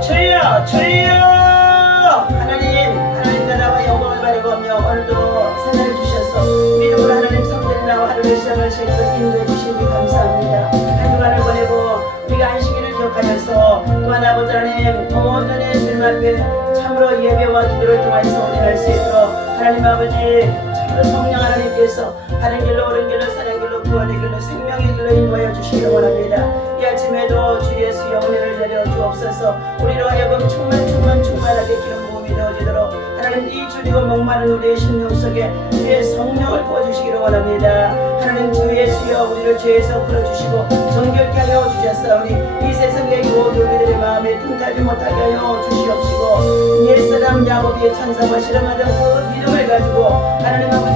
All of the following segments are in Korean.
주여 주여! 하나님 하나님 나라와 영광을 바라보며 오늘도 선을 주셔서 믿음으로 하나님 나와 하루를 시작하실 것 인도해 주시니 감사합니다. 한 주간을 보내고 우리가 안식일을 기억하면서 또한 아버지 하나님 모든 의 주님 앞에 참으로 예배와 기도를 통하여서 우리 할수 있도록 하나님 아버지 참으로 성령 하나님께서 바른 길로 옳은 길로 사는 길로 구원의 길로 생명의 길로 인도하여 주시기를 원합니다 이 아침에도 주 예수의 은혜를 내려 주옵소서. 우리로 하여금 충만 충만 충만하게 기름 부음이 되어지도록 하나님 이 줄이고 목마른 우리의 심령 속에 주의 성령을 부어주시기를 원합니다. 하나님 주 예수여 우리를 죄에서 풀어주시고 정결케 하여 주셨사오니 이 세상의 모든 우리들의 마음에 틈타지 못하게 하여 주시옵시고 옛사람 야곱이 천사와 실험하던 그 믿음을 가지고 하나님 아버지 이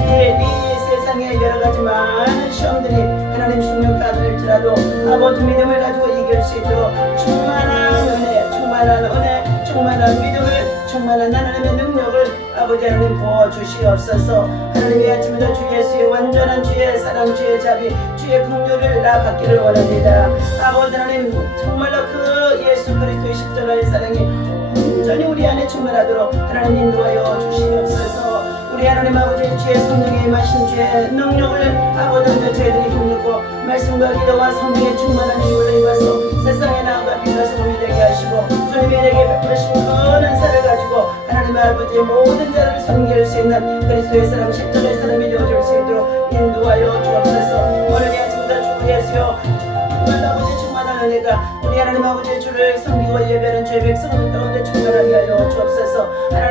세상의 여러 가지 많은 시험들이 하나님 숙명가들지라도 아버지 믿음을 가지고 이길 수 있도록 충만한 은혜, 충만한 은혜, 충만한 믿음을, 충만한 하나님의 능력을 아버지 하나님 부어 주시옵소서. 하나님의 아침에도 주 예수의 완전한 주의 사랑, 주의 자비, 주의 긍휼을 나 받기를 원합니다. 아버지 하나님 정말로 그 예수 그리스도의 십자가의 사랑이 온전히 우리 안에 충만하도록 하나님 인도하여 주시옵소서. 우리 하나님 아버지 주의 성령에 임하신 주의 능력을 아버지 저희들이 힘입고 말씀과 기도와 성령의 충만한 힘을 입어서 세상에 나아가 빛과 소금이 되게 하시고 주님이 내게 베푸신 큰 은사를 가지고 하나님 아버지 모든 자를 섬길 수 있는 그리스도의 사람 십자가의 사람이 되어줄 수 있도록 인도하여 주옵소서. 오늘 이 아침부터 주 예수여 정말 아버지 충만한 은혜가 우리 하나님 아버지의 주를 섬기고 예배하는 주의 백성들 가운데 충만하게 하여 주옵소서. 하나님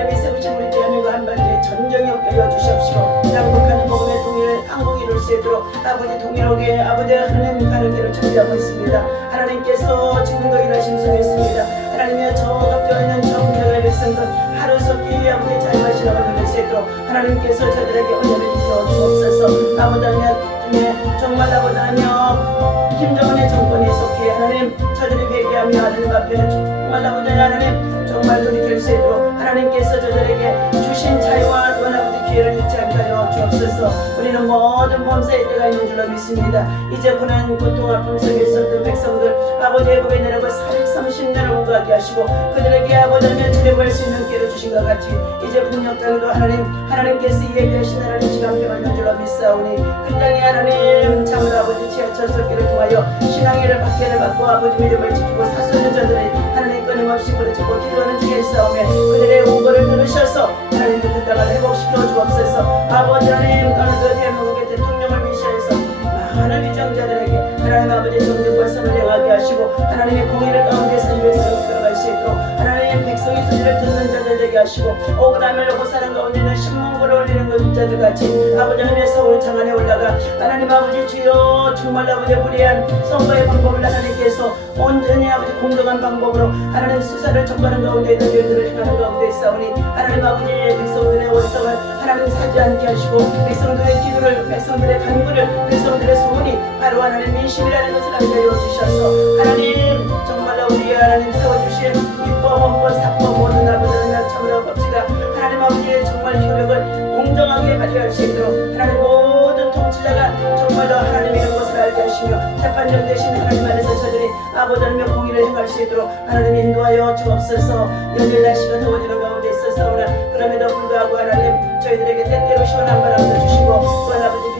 수 있도록 아버지 통일하게 아버지 하나님 가는 길을 준비하고 있습니다. 하나님께서 지금도 일하심 속에 있습니다. 하나님의 저 gat되어 있는 정결의 백성들 하루속히 아버지 잘 마시라고 믿을 수 있도록 하나님께서 저들에게 은혜를 주어 주옵소서. 아버지 하나님 정말 아버지 하나님 김정은의 정권에 속해 하나님 저들이 회개하며 하나님 앞에 정말 아버지 하나님 정말 돌이킬 수 있도록 하나님께서 저들에게 주신 자유와 아버지 기회를 잊지 않게 하여 주옵소서. 우리는 모든 범사의 때가 있는 줄로 믿습니다. 이제 고난 고통 아픔 속에 있었던 백성들 아버지 애굽에 내려고 430년을 오가게 하시고 그들에게 아버지 하나님 출애굽할 수 있는 기회를 주신 것 같이 이제 북녘 땅도 하나님 하나님께서 예비하신 하나님 시간표가 있는 줄로 믿사오니 그 땅에 하나님 참으로 아버지 지하철 설교를 통하여 신앙의를 박해를 받고 아버지 믿음을 지키고 사소는 자들이 하나님 끊임없이 부르짖고 기도하는 중에 싸움에 그들의 우거를 들으셔서 하 땅을 회복시켜 주옵소서. 아버지 하나님 어느 그 대한민국의 대통령을 위시해서 많은 위정자들에게 하나님 아버지 정직과 선을 행하게 하시고 하나님의 공의를 가운데서 이 백성을 끌어갈 수 있도록 하나님 소리를 듣는 자들 되게 하시고 억울함을 호사는 가운데는 신문고를 올리는 그 자들 같이 아버지 하나님의 서울 장안에 올라가 하나님 아버지 주여 정말 아버지 불의한 선거의 방법을 하나님께서 온전히 아버지 공정한 방법으로 하나님 수사를 접하는 가운데 있는 일들을 행하는 가운데 있사오니 하나님 아버지 백성들의 원성을 하나님 사지 않게 하시고 백성들의 기도를 백성들의 간구를 백성들의 소원이 바로 하나님 민심이라는 것을 알게 하여 주셔서. 하나님 정말로 우리 하나님 세워주신 헌법 사법 모든 아버지는 참으로 법치가 하나님 아버지의 정말 효력을 공정하게 발휘할 수 있도록 하나님 모든 통치자가 정말로 하나님의 이런 것을 알게 하시며 재판장 대신 하나님 안에서 저들이 아버지 하나님의 공의를 행할 수 있도록 하나님 인도하여 주옵소서. 연일 날씨가 더워지는 가운데 있어서오나 그럼에도 불구하고 하나님 저희들에게 때때로 시원한 바람도 주시고 또한 아버지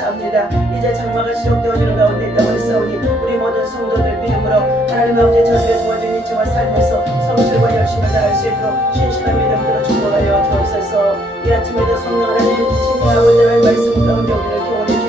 감사합니다. 이제 장마가 시작되어지는 가운데 있다고 했사오니 우리 모든 성도들 믿음으로 하나님 아버지 저들의 주어진 이치와 삶에서 성실과 열심을 다할 수 있도록 신실한 믿음으로 축복하여 주옵소서. 이 아침에도 성령 하나님 신의 아버지의 말씀 가운데 우리를 교훈해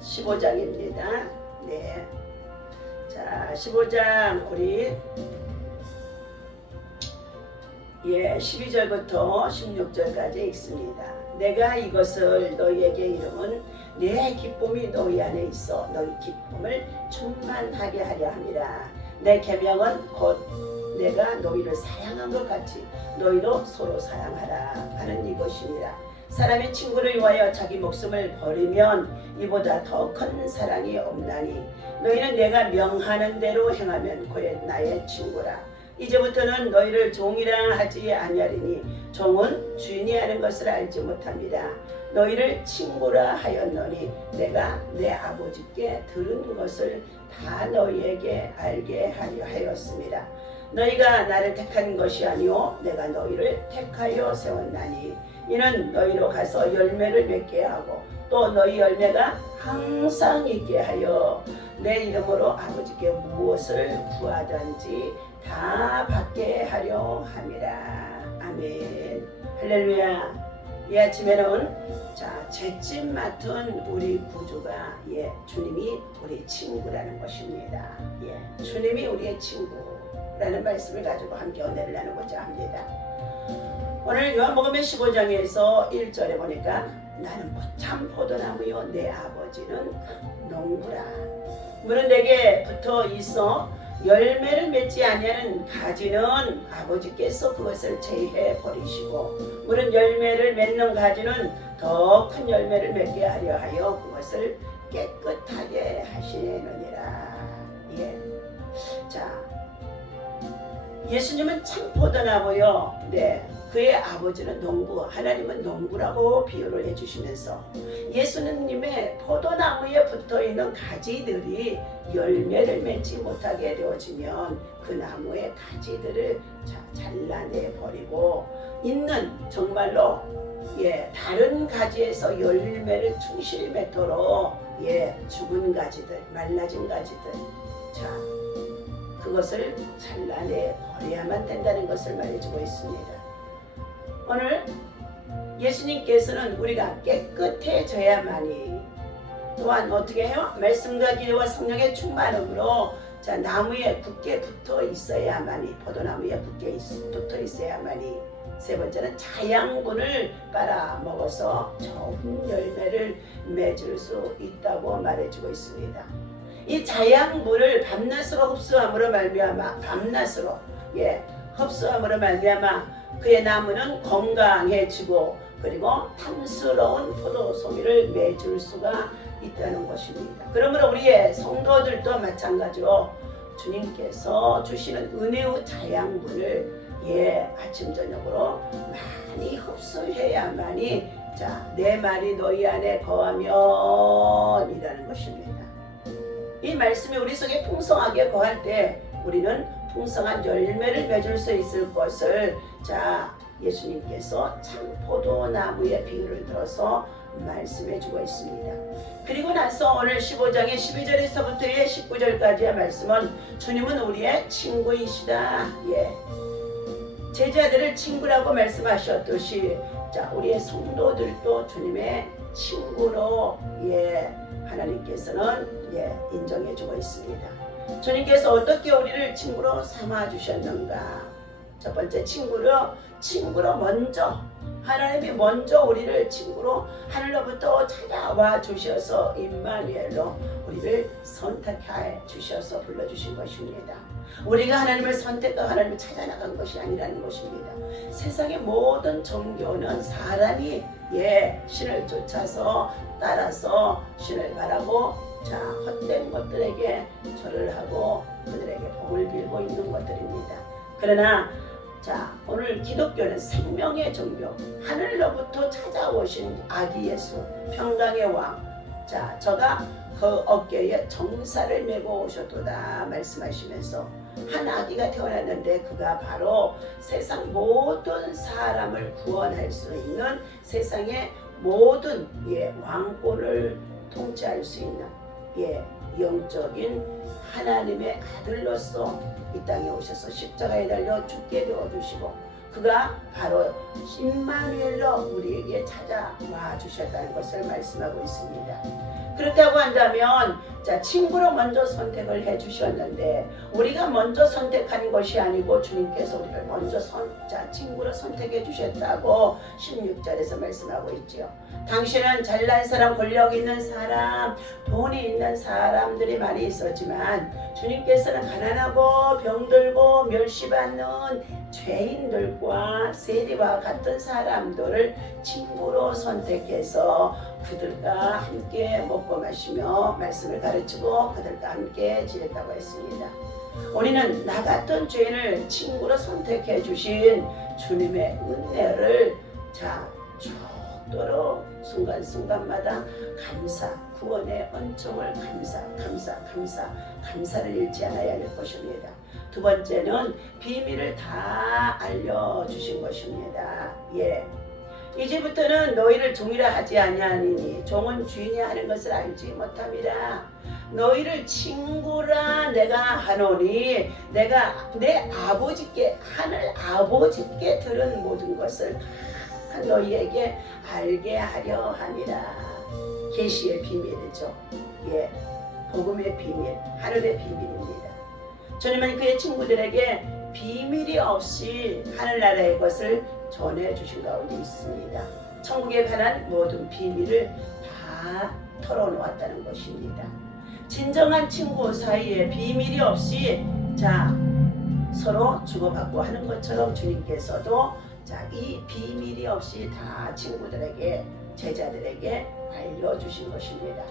15장입니다. 네. 자, 15장 우리 예, 12절부터 16절까지 읽습니다. 내가 이것을 너희에게 이름은 내 기쁨이 너희 안에 있어 너희 기쁨을 충만하게 하려 함이라. 내 계명은 곧 내가 너희를 사랑한 것 같이 너희도 서로 사랑하라 하는 이것이니라. 사람이 친구를 위하여 자기 목숨을 버리면 이보다 더 큰 사랑이 없나니 너희는 내가 명하는 대로 행하면 그의 나의 친구라. 이제부터는 너희를 종이라 하지 아니하리니 종은 주인이 하는 것을 알지 못합니다. 너희를 친구라 하였노니 내가 내 아버지께 들은 것을 다 너희에게 알게 하였습니다. 너희가 나를 택한 것이 아니요 내가 너희를 택하여 세웠나니 이는 너희로 가서 열매를 맺게 하고 또 너희 열매가 항상 있게 하여 내 이름으로 아버지께 무엇을 구하든지 다 받게 하려 함이라. 아멘. 할렐루야. 이 아침에는 자 죄집 맡은 우리 구주가 예 주님이 우리 친구라는 것입니다. 예 주님이 우리의 친구 라는 말씀을 가지고 함께 은혜를 나누고자 합니다. 오늘 요한복음의 15장에서 1절에 보니까 나는 참 포도나무요 내 아버지는 농부라. 물은 내게 붙어 있어 열매를 맺지 아니하는 가지는 아버지께서 그것을 제해 버리시고 물은 열매를 맺는 가지는 더 큰 열매를 맺게 하려 하여 그것을 깨끗하게 하시느니라. 예. 자, 예수님은 참 포도나무요. 네. 그의 아버지는 농부, 하나님은 농부라고 비유를 해주시면서 예수님의 포도나무에 붙어 있는 가지들이 열매를 맺지 못하게 되어지면 그 나무의 가지들을 자- 잘라내 버리고 있는 정말로 예 다른 가지에서 열매를 충실히 맺도록 예 죽은 가지들, 말라진 가지들 자 그것을 잘라내 버려야만 된다는 것을 말해주고 있습니다. 오늘 예수님께서는 우리가 깨끗해져야만이 또한 어떻게 해요? 말씀과 기도와 성령의 충만함으로 자 나무에 굳게 붙어 있어야만이 포도나무에 굳게 있- 붙어 있어야만이 세 번째는 자양분을 빨아 먹어서 좋은 열매를 맺을 수 있다고 말해주고 있습니다. 이 자양분을 밤낮으로 흡수함으로 말미암아 밤낮으로 예 흡수함으로 말미암아 그의 나무는 건강해지고 그리고 탐스러운 포도송이를 맺을 수가 있다는 것입니다. 그러므로 우리의 성도들도 마찬가지로 주님께서 주시는 은혜의 자양분을 예 아침 저녁으로 많이 흡수해야만이 자내 말이 너희 안에 거하면이라는 것입니다. 이 말씀이 우리 속에 풍성하게 거할 때 우리는 풍성한 열매를 맺을 수 있을 것을 자 예수님께서 참 포도나무의 비유를 들어서 말씀해 주고 있습니다. 그리고 나서 오늘 15장의 12절에서부터의 19절까지의 말씀은 주님은 우리의 친구이시다. 예. 제자들을 친구라고 말씀하셨듯이 자 우리의 성도들도 주님의 친구로 예 하나님께서는 예 인정해 주고 있습니다. 주님께서 어떻게 우리를 친구로 삼아 주셨는가? 첫 번째 친구로 친구로 먼저 하나님이 먼저 우리를 친구로 하늘로부터 찾아와 주셔서 임마누엘로 우리를 선택해 주셔서 불러 주신 것입니다. 우리가 하나님을 선택하고 하나님을 찾아 나간 것이 아니라는 것입니다. 세상의 모든 종교는 사람이 예 신을 쫓아서 따라서 신을 바라고 자 헛된 것들에게 절을 하고 그들에게 복을 빌고 있는 것들입니다. 그러나 자 오늘 기독교는 생명의 종교 하늘로부터 찾아오신 아기 예수 평강의 왕자 저가 그 어깨에 정사를 메고 오셨도다 말씀하시면서 한 아기가 태어났는데 그가 바로 세상 모든 사람을 구원할 수 있는 세상의 모든 예 왕권을 통치할 수 있는 예 영적인 하나님의 아들로서 이 땅에 오셔서 십자가에 달려 죽게 되어 주시고 그가 바로 임마누엘로 우리에게 찾아와 주셨다는 것을 말씀하고 있습니다. 그렇다고 한다면 자 친구로 먼저 선택을 해 주셨는데 우리가 먼저 선택한 것이 아니고 주님께서 우리를 먼저 선, 자 친구로 선택해 주셨다고 16절에서 말씀하고 있지요. 당신은 잘난 사람, 권력 있는 사람, 돈이 있는 사람들이 많이 있었지만 주님께서는 가난하고 병들고 멸시받는 죄인들과 세리와 같은 사람들을 친구로 선택해서 그들과 함께 먹고 마시며 말씀을 가르치고 그들과 함께 지냈다고 했습니다. 우리는 나 같은 죄인을 친구로 선택해 주신 주님의 은혜를 자 죽도록 순간순간마다 감사 구원의 은총을 감사 감사 감사 감사를 잃지 않아야 할 것입니다. 두 번째는 비밀을 다 알려주신 것입니다. 예. 이제부터는 너희를 종이라 하지 아니하니니 종은 주인이 하는 것을 알지 못함이라 너희를 친구라 내가 하노니 내가 내 아버지께 하늘 아버지께 들은 모든 것을 다 너희에게 알게 하려 함이라 계시의 비밀이죠 예 복음의 비밀 하늘의 비밀입니다 주님은 그의 친구들에게 비밀이 없이 하늘나라의 것을 전해 주신 가운데 있습니다. 천국에 관한 모든 비밀을 다 털어놓았다는 것입니다. 진정한 친구 사이에 비밀이 없이 자 서로 주고받고 하는 것처럼 주님께서도 자이 비밀이 없이 다 친구들에게 제자들에게 알려주신 것입니다.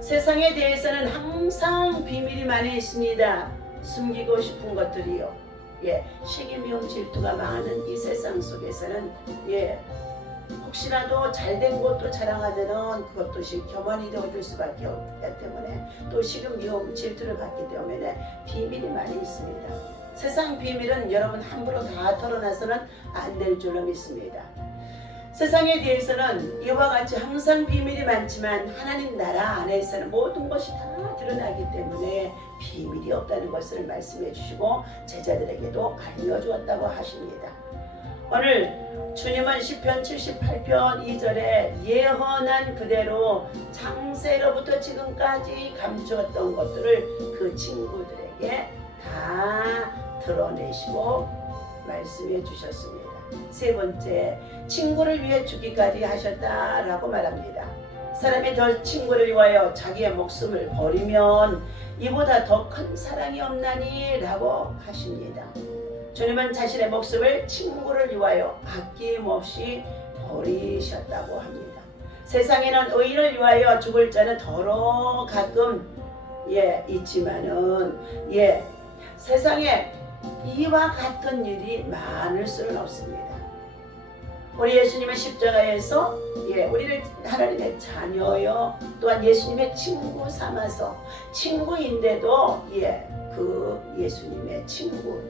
세상에 대해서는 항상 비밀이 많이 있습니다. 숨기고 싶은 것들이요. 예, 미움 질투가 많은 이 세상 속에서는 예, 혹시라도 잘된 것도 자랑하면은 그것도 겸손이 되어줄 수밖에 없기 때문에 또 미움 질투를 받기 때문에 비밀이 많이 있습니다. 세상 비밀은 여러분 함부로 다 털어놔서는 안 될 줄로 믿습니다. 세상에 대해서는 이와 같이 항상 비밀이 많지만 하나님 나라 안에서는 모든 것이 다 드러나기 때문에 비밀이 없다는 것을 말씀해 주시고 제자들에게도 알려 주었다고 하십니다. 오늘 주님은 시편 78편 2절에 예언한 그대로 창세로부터 지금까지 감추었던 것들을 그 친구들에게 다 드러내시고 말씀해 주셨습니다. 세 번째, 친구를 위해 죽기까지 하셨다라고 말합니다. 사람이 저 친구를 위하여 자기의 목숨을 버리면 이보다 더 큰 사랑이 없나니라고 하십니다. 주님은 자신의 목숨을 친구를 위하여 아낌없이 버리셨다고 합니다. 세상에는 의인을 위하여 죽을 자는 더러 가끔 예 있지만은 예 세상에 이와 같은 일이 많을 수는 없습니다. 우리 예수님의 십자가에서 예, 우리를 하나님의 자녀요 또한 예수님의 친구 삼아서 친구인데도 예, 그 예수님의 친구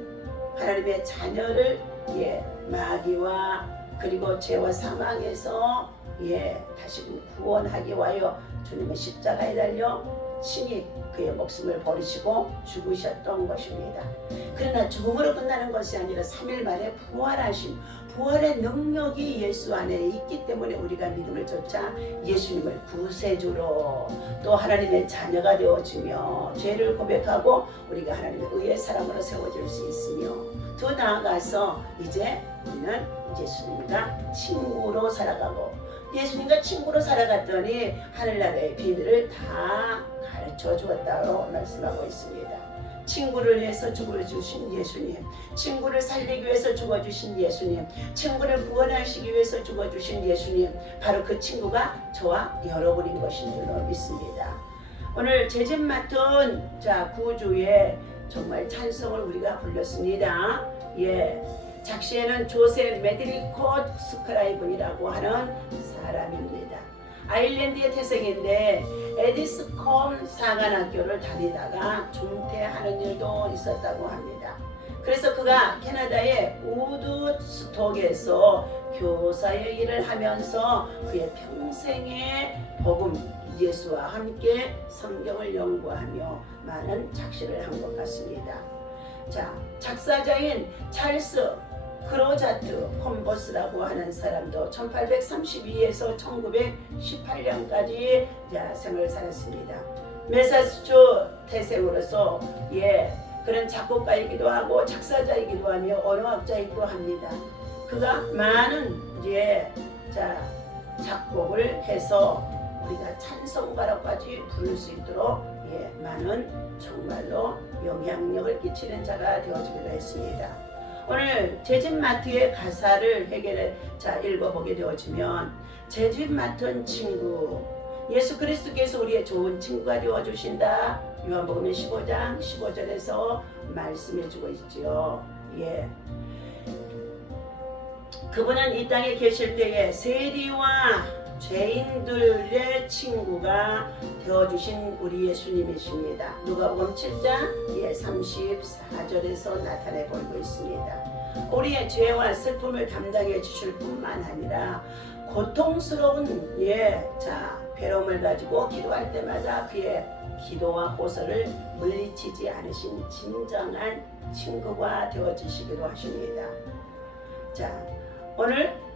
하나님의 자녀를 예, 마귀와 그리고 죄와 사망에서 예, 다시 구원하기 위하여 주님의 십자가에 달려 친히 그의 목숨을 버리시고 죽으셨던 것입니다. 그러나 죽음으로 끝나는 것이 아니라 3일 만에 부활하신 부활의 능력이 예수 안에 있기 때문에 우리가 믿음을 쫓아 예수님을 구세주로 또 하나님의 자녀가 되어주며 죄를 고백하고 우리가 하나님의 의의 사람으로 세워질 수 있으며 더 나아가서 이제 우리는 예수님과 친구로 살아가고 예수님과 친구로 살아갔더니 하늘나라의 비밀을 다 가르쳐 주었다고 말씀하고 있습니다. 친구를 위해서 죽어주신 예수님, 친구를 살리기 위해서 죽어주신 예수님, 친구를 구원하시기 위해서 죽어주신 예수님, 바로 그 친구가 저와 여러분인 것인 줄로 믿습니다. 오늘 제집 맡은 자 구주의 정말 찬송을 우리가 불렀습니다. 예, 작시에는 조세 메드리코 스크라이븐이라고 하는 사람입니다. 아일랜드의 태생인데 에디스콤 상한학교를 다니다가 중퇴하는 일도 있었다고 합니다. 그래서 그가 캐나다의 우드스톡에서 교사의 일을 하면서 그의 평생의 복음 예수와 함께 성경을 연구하며 많은 작시를 한 것 같습니다. 자, 작사자인 찰스 크로자트 폼보스라고 하는 사람도 1832에서 1918년까지 생을 살았습니다. 메사추 태생으로서 예 그런 작곡가이기도 하고 작사자이기도 하며 언어학자이기도 합니다. 그가 많은 예 자 작곡을 해서 우리가 찬송가로까지 부를 수 있도록 예 많은 정말로 영향력을 끼치는 자가 되어주기도 했습니다. 오늘 제집 마트의 가사를 해결해 자 읽어보게 되어지면 제집 맡은 친구 예수 그리스도께서 우리의 좋은 친구가 되어 주신다. 요한복음 15장 15절에서 말씀해 주고 있지요. 예. 그분은 이 땅에 계실 때에 세리와 죄인들의 친구가 되어주신 우리 예수님이십니다. 누가복음 7장 예, 34절에서 나타내 보이고 있습니다. 우리의 죄와 슬픔을 담당해 주실 뿐만 아니라 고통스러운 예, 자 괴로움을 가지고 기도할 때마다 그의 기도와 호소를 물리치지 않으신 진정한 친구가 되어주시기도 하십니다. 자, 오늘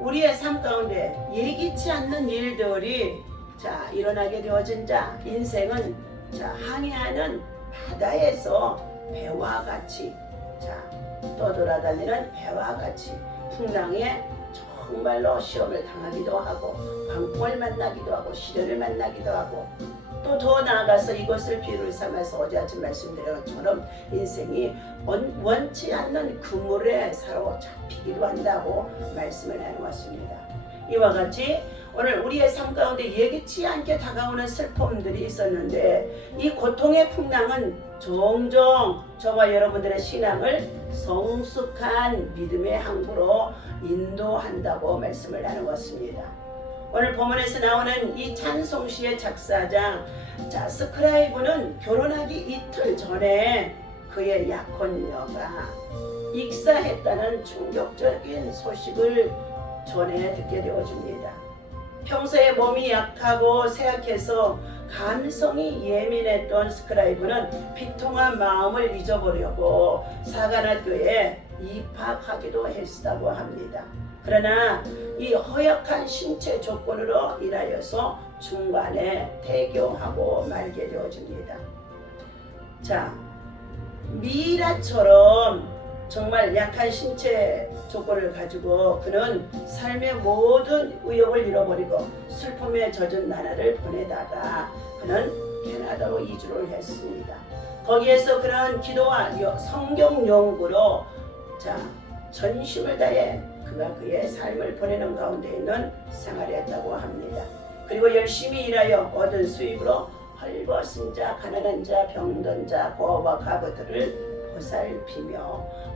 우리의 삶 가운데 예기치 않는 일들이 자 일어나게 되어진 자 인생은 자 항해하는 바다에서 배와 같이 자 떠돌아다니는 배와 같이 풍랑에 정말로 시험을 당하기도 하고 광풍을 만나기도 하고 시련을 만나기도 하고 또 더 나아가서 이것을 비유를 삼아서 어제 아침 말씀드린 것처럼 인생이 원, 원치 않는 그물에 사로잡히기도 한다고 말씀을 나누었습니다. 이와 같이 오늘 우리의 삶 가운데 예기치 않게 다가오는 슬픔들이 있었는데 이 고통의 풍랑은 종종 저와 여러분들의 신앙을 성숙한 믿음의 항구로 인도한다고 말씀을 나누었습니다. 오늘 본문에서 나오는 이 찬송시의 작사자 자 스크라이브는 결혼하기 이틀 전에 그의 약혼녀가 익사했다는 충격적인 소식을 전해 듣게 되어줍니다. 평소에 몸이 약하고 쇠약해서 감성이 예민했던 스크라이브는 비통한 마음을 잊어보려고 사관학교에 입학하기도 했다고 합니다. 그러나 이 허약한 신체 조건으로 인하여서 중간에 퇴교하고 말게 되어집니다. 자, 미라처럼 정말 약한 신체 조건을 가지고 그는 삶의 모든 의욕을 잃어버리고 슬픔에 젖은 나라를 보내다가 그는 캐나다로 이주를 했습니다. 거기에서 그는 기도와 성경 연구로 자 전심을 다해 그가 그의 삶을 보내는 가운데 있는 생활을 했다고 합니다. 그리고 열심히 일하여 얻은 수입으로 헐벗은 자, 가난한 자, 병든 자, 고아와 가부들을 보살피며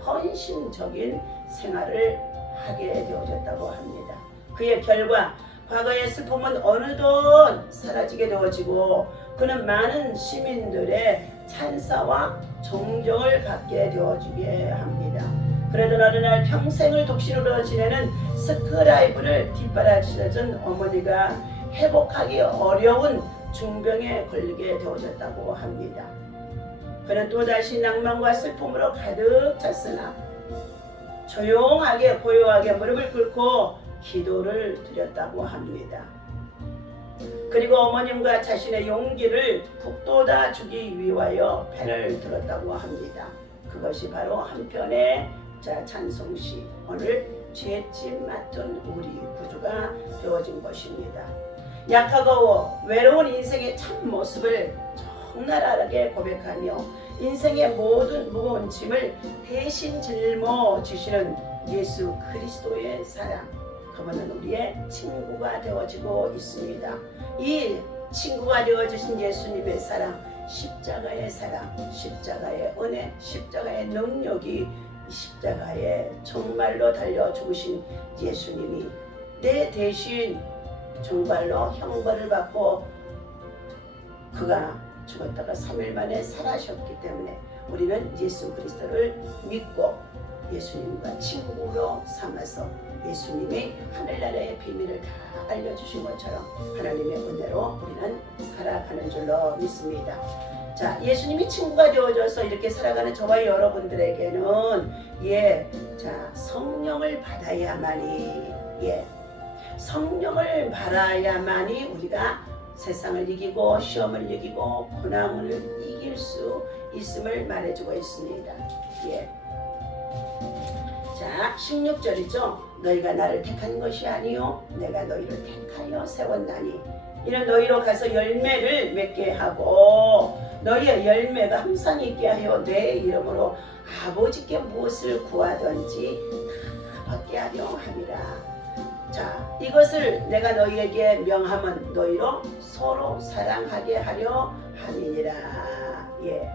헌신적인 생활을 하게 되어졌다고 합니다. 그의 결과 과거의 슬픔은 어느덧 사라지게 되어지고 그는 많은 시민들의 찬사와 존경을 받게 되어지게 합니다. 그래도 어느 날 평생을 독신으로 지내는 스크라이브를 뒷바라지던 어머니가 회복하기 어려운 중병에 걸리게 되어졌다고 합니다. 그는 또다시 낭만과 슬픔으로 가득 찼으나 조용하게 고요하게 무릎을 꿇고 기도를 드렸다고 합니다. 그리고 어머님과 자신의 용기를 북돋아 주기 위하여 펜을 들었다고 합니다. 그것이 바로 한편의 자 찬송시 오늘 죄짐 맡은 우리 구주가 되어진 것입니다. 약하고 외로운 인생의 참 모습을 적나라하게 고백하며 인생의 모든 무거운 짐을 대신 짊어지시는 예수 그리스도의 사랑 그분은 우리의 친구가 되어지고 있습니다. 이 친구가 되어주신 예수님의 사랑 십자가의 사랑 십자가의 은혜 십자가의 능력이 십자가에 정말로 달려 죽으신 예수님이 내 대신 정말로 형벌을 받고 그가 죽었다가 3일 만에 살아셨기 때문에 우리는 예수 그리스도를 믿고 예수님과 친구로 삼아서 예수님이 하늘나라의 비밀을 다 알려주신 것처럼 하나님의 은혜로 우리는 살아가는 줄로 믿습니다. 자, 예수님이 친구가 되어줘서 이렇게 살아가는 저와 여러분들에게는 예, 자, 성령을 받아야만이 예, 성령을 받아야만이 우리가 세상을 이기고 시험을 이기고 고난을 이길 수 있음을 말해주고 있습니다. 예. 자, 16절이죠. 너희가 나를 택한 것이 아니요 내가 너희를 택하여 세웠나니 이는 너희로 가서 열매를 맺게 하고 너희의 열매가 항상 있게 하여 내 이름으로 아버지께 무엇을 구하든지 다 받게 하려 함이라. 자, 이것을 내가 너희에게 명함은 너희로 서로 사랑하게 하려 함이니라. 예.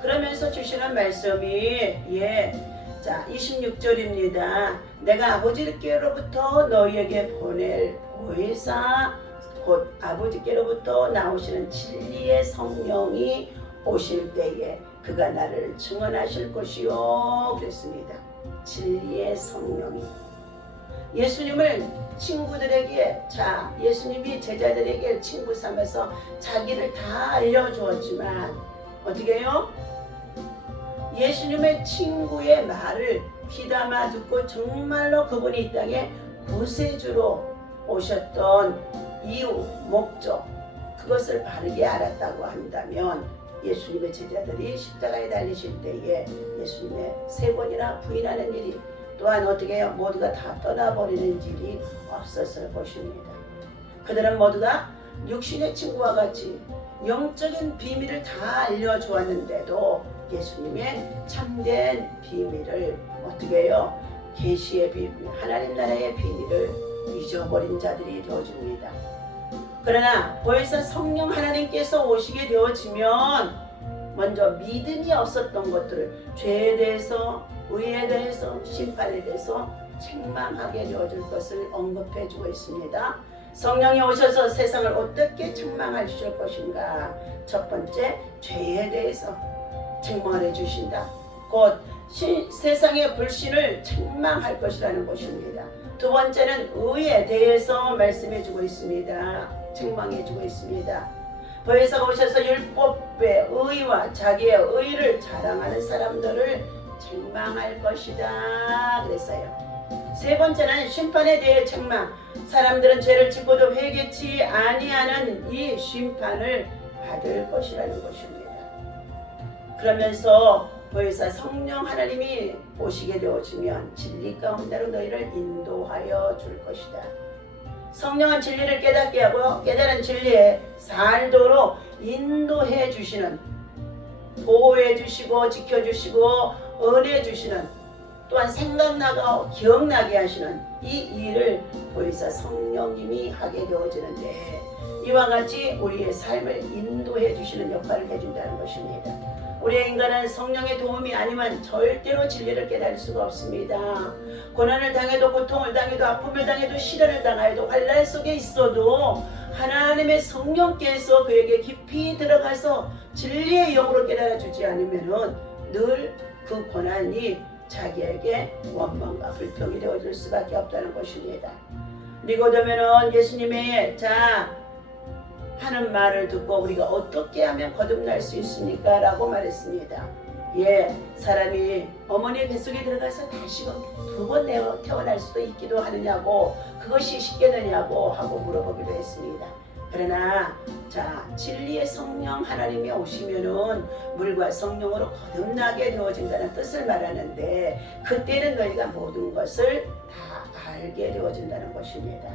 그러면서 주시는 말씀이 예. 자, 26절입니다. 내가 아버지께로부터 너희에게 보낼 보혜사 곧 아버지께로부터 나오시는 진리의 성령이 오실 때에 그가 나를 증언하실 것이요 그랬습니다. 진리의 성령이 예수님을 친구들에게 자 예수님이 제자들에게 친구 삼아서 자기를 다 알려주었지만 어떻게 해요? 예수님의 친구의 말을 귀담아 듣고 정말로 그분이 이 땅에 구세주로 오셨던 이유, 목적 그것을 바르게 알았다고 한다면 예수님의 제자들이 십자가에 달리실 때에 예수님의 세 번이나 부인하는 일이 또한 어떻게? 모두가 다 떠나버리는 일이 없었을 것입니다. 그들은 모두가 육신의 친구와 같이 영적인 비밀을 다 알려주었는데도 예수님의 참된 비밀을 어떻게 해요? 계시의 비밀, 하나님 나라의 비밀을 잊어버린 자들이 되어줍니다. 그러나 벌써 성령 하나님께서 오시게 되어지면 먼저 믿음이 없었던 것들을 죄에 대해서 의에 대해서 심판에 대해서 책망하게 되어줄 것을 언급해 주고 있습니다. 성령이 오셔서 세상을 어떻게 책망해 주실 것인가? 첫 번째 죄에 대해서 책망해 주신다. 곧 시- 세상의 불신을 책망할 것이라는 것입니다. 두 번째는 의에 대해서 말씀해 주고 있습니다. 책망해 주고 있습니다. 보혜사가 오셔서 율법의 의와 자기의 의를 자랑하는 사람들을 책망할 것이다 그랬어요. 세 번째는 심판에 대해 책망. 사람들은 죄를 짓고도 회개치 아니하는 이 심판을 받을 것이라는 것입니다. 그러면서 보혜사 성령 하나님이 오시게 되어지면 진리 가운데로 너희를 인도하여 줄 것이다. 성령은 진리를 깨닫게 하고 깨달은 진리에 살도록 인도해 주시는 보호해 주시고 지켜 주시고 은혜 주시는 또한 생각나고 기억나게 하시는 이 일을 보혜사 성령님이 하게 되어지는데 이와 같이 우리의 삶을 인도해 주시는 역할을 해준다는 것입니다. 우리의 인간은 성령의 도움이 아니면 절대로 진리를 깨달을 수가 없습니다. 고난을 당해도 고통을 당해도 아픔을 당해도 시련을 당하여도 환란 속에 있어도 하나님의 성령께서 그에게 깊이 들어가서 진리의 영으로 깨달아 주지 않으면은 늘 그 고난이 자기에게 원망과 불평이 되어줄 수밖에 없다는 것입니다. 니고데모는 예수님의 자 하는 말을 듣고 우리가 어떻게 하면 거듭날 수 있습니까? 라고 말했습니다. 예, 사람이 어머니의 뱃속에 들어가서 다시금 두 번 태어날 수도 있기도 하느냐고 그것이 쉽겠느냐고 하고 물어보기도 했습니다. 그러나 자 진리의 성령 하나님이 오시면은 물과 성령으로 거듭나게 되어진다는 뜻을 말하는데 그때는 너희가 모든 것을 다 알게 되어진다는 것입니다.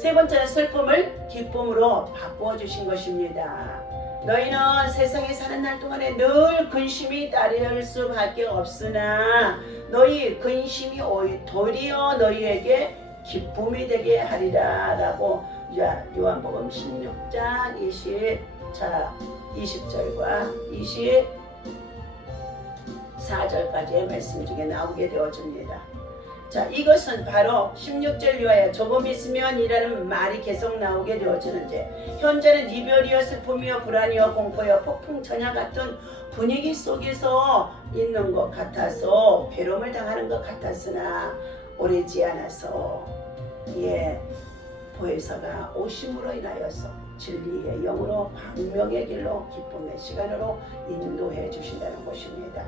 세 번째는 슬픔을 기쁨으로 바꾸어 주신 것입니다. 너희는 세상에 사는 날 동안에 늘 근심이 따를 수밖에 없으나 너희 근심이 도리어 너희에게 기쁨이 되게 하리라 라고 자, 요한복음 16장 20, 자, 20절과 24절까지의 말씀 중에 나오게 되어집니다. 자, 이것은 바로 16절 이하에 조금 있으면 이라는 말이 계속 나오게 되어지는데 현재는 이별이여 슬픔이여 불안이여 공포여 폭풍 전야 같은 분위기 속에서 있는 것 같아서 괴로움을 당하는 것 같았으나 오래지 않아서 예 보혜사가 오심으로 인하여서 진리의 영으로 광명의 길로 기쁨의 시간으로 인도해 주신다는 것입니다.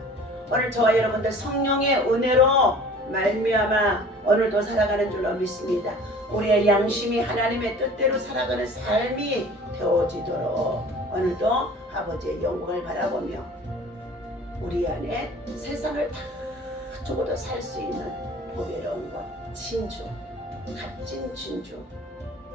오늘 저와 여러분들 성령의 은혜로 말미암아 오늘도 살아가는 줄로 믿습니다. 우리의 양심이 하나님의 뜻대로 살아가는 삶이 되어지도록 오늘도 아버지의 영광을 바라보며 우리 안에 세상을 다 죽어도 살 수 있는 보배로운 것, 진주, 값진 진주,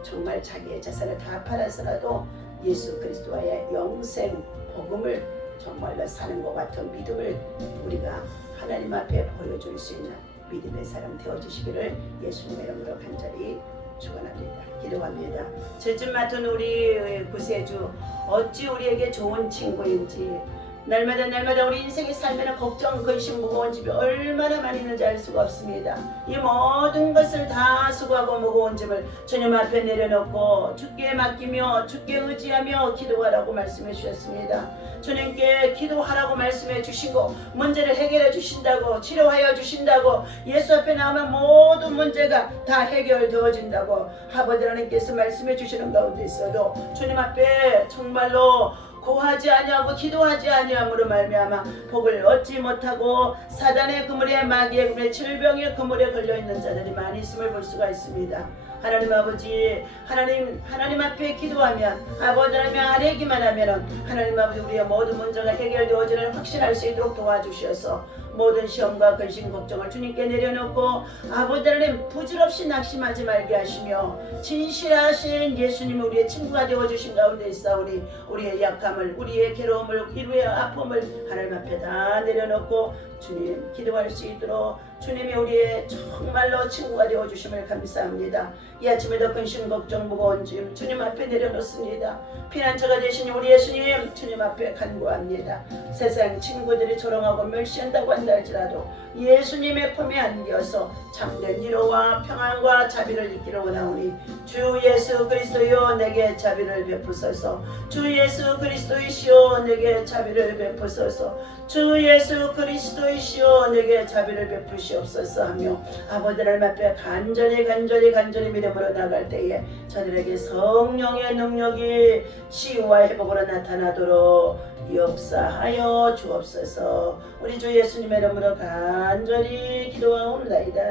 정말 자기의 재산을 다 팔아서라도 예수 그리스도와의 영생 복음을 정말로 사는 것 같은 믿음을 우리가 하나님 앞에 보여줄 수 있는 믿음의 사람 되어주시기를 예수님의 이름으로 간절히 축원합니다. 기도합니다. 죄좀 맡은 우리 구세주 어찌 우리에게 좋은 친구인지 날마다 날마다 우리 인생의 삶에는 걱정, 근심, 무거운 짐이 얼마나 많이 있는지 알 수가 없습니다. 이 모든 것을 다 수고하고 무거운 짐을 주님 앞에 내려놓고 주께 맡기며 주께 의지하며 기도하라고 말씀해 주셨습니다. 주님께 기도하라고 말씀해 주시고 문제를 해결해 주신다고 치료하여 주신다고 예수 앞에 나오면 모든 문제가 다 해결되어진다고 아버지 하나님께서 말씀해 주시는 가운데 있어도 주님 앞에 정말로 고하지 아니하고 기도하지 아니함으로 말미암아 복을 얻지 못하고 사단의 그물에 마귀의 그물에 질병의 그물에 걸려 있는 자들이 많이 있음을 볼 수가 있습니다. 하나님 아버지 하나님 하나님 앞에 기도하면 아버지 하나님 아뢰기만 하면은 하나님 아버지 우리의 모든 문제가 해결되어지를 확신할 수 있도록 도와주셔서 모든 시험과 근심 걱정을 주님께 내려놓고 아버지 하나님 부질없이 낙심하지 말게 하시며 진실하신 예수님 우리의 친구가 되어 주신 가운데 있사오니 우리의 약함을 우리의 괴로움을 우리의 아픔을 하나님 앞에 다 내려놓고 주님 기도할 수 있도록 주님이 우리의 정말로 친구가 되어 주심을 감사합니다. 이 아침에도 근심 걱정 무거운 짐 주님 앞에 내려놓습니다. 피난처가 되신 우리 예수님 주님 앞에 간구합니다. 세상 친구들이 조롱하고 멸시한다고 한다 할지라도 예수님의 품에 안겨서 참된 위로와 평안과 자비를 잊기를 원하오니 주 예수 그리스도여 내게 자비를 베푸소서. 주 예수 그리스도이시여 내게 자비를 베푸소서. 주 예수 그리스도이시여 내게 자비를 베푸 시옵소서 하며 아버지 하나님 앞에 간절히 간절히 간절히 믿음으로 나갈 때에 저들에게 성령의 능력이 치유와 회복으로 나타나도록 역사하여 주옵소서. 우리 주 예수님의 이름으로 간절히 기도하옵나이다.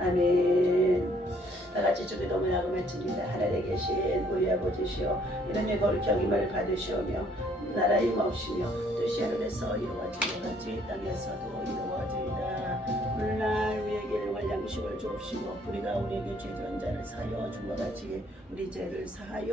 아멘. 다 같이 주기도 문하고 외칩니다. 하늘에 계신 우리 아버지시여 이름의 거룩 경임을 받으시오며 나라 임없시며 뜻이 하늘에서 이루어지고 같이 땅에서도 이루어지이다 오늘날 우리에게 일용할 양식을 주옵시고 우리가 우리에게 죄 지은 자를 사하여 준것 같이 우리 죄를 사하여